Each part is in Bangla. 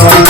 Thank you.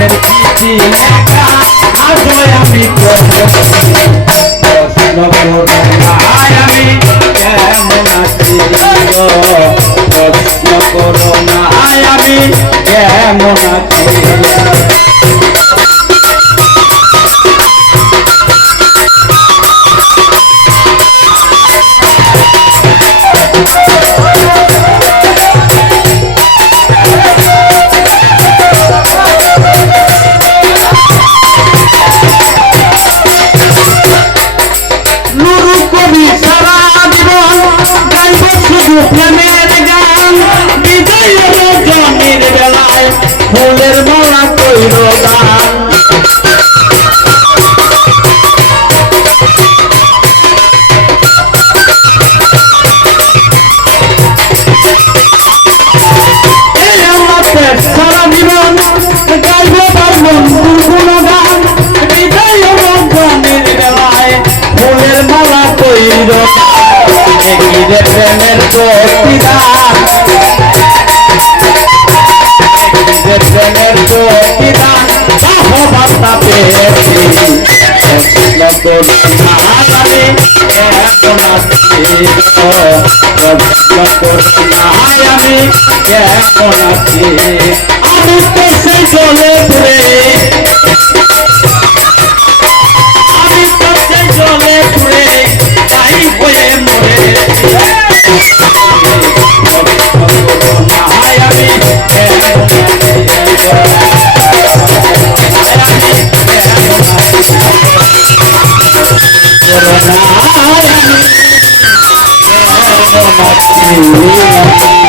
মনের কি লেখা আজও আমি প্রশ্ন করোনায় আমি কেমন আছি কেমন আছি? প্রেমের চোরা নিজের প্রেমের চোরা ভালোবাসা পেয়েছি আমি কেমন আছি। আমি Oh,